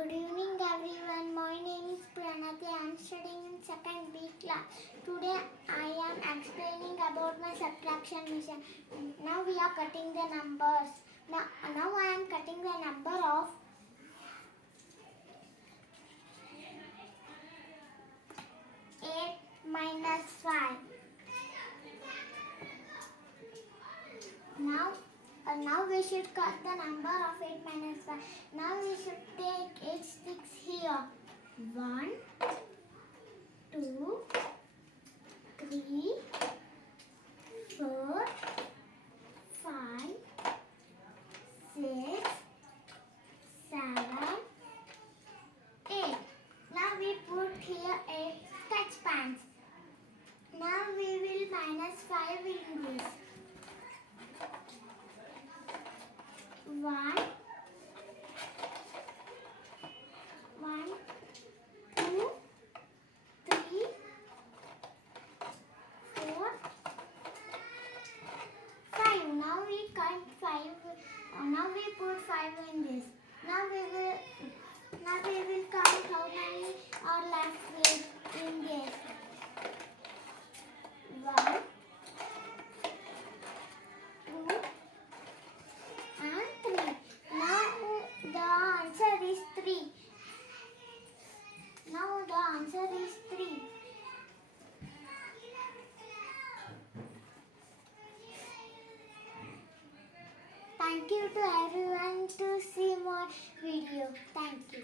Good evening everyone. My name is Pranati. I am studying in second B class. Today I am explaining about my subtraction mission. Now we are cutting the numbers. Now I am cutting the number of 8 minus 5. Now we should cut the number of 8 minus 5. Now we should take 8 sticks here. 1, 2, 3, 4, 5, 6, 7, 8. Now we put here 8 sketch pans. Now we will minus 5 in this. 1, 2, 3, 4, 5. Now we cut 5. Now we put 5 in this. Now we will count how many are left with in this. 1, 2, and 3. Now the answer is 3. Now the answer is 3. Thank you to everyone to see my video. Thank you.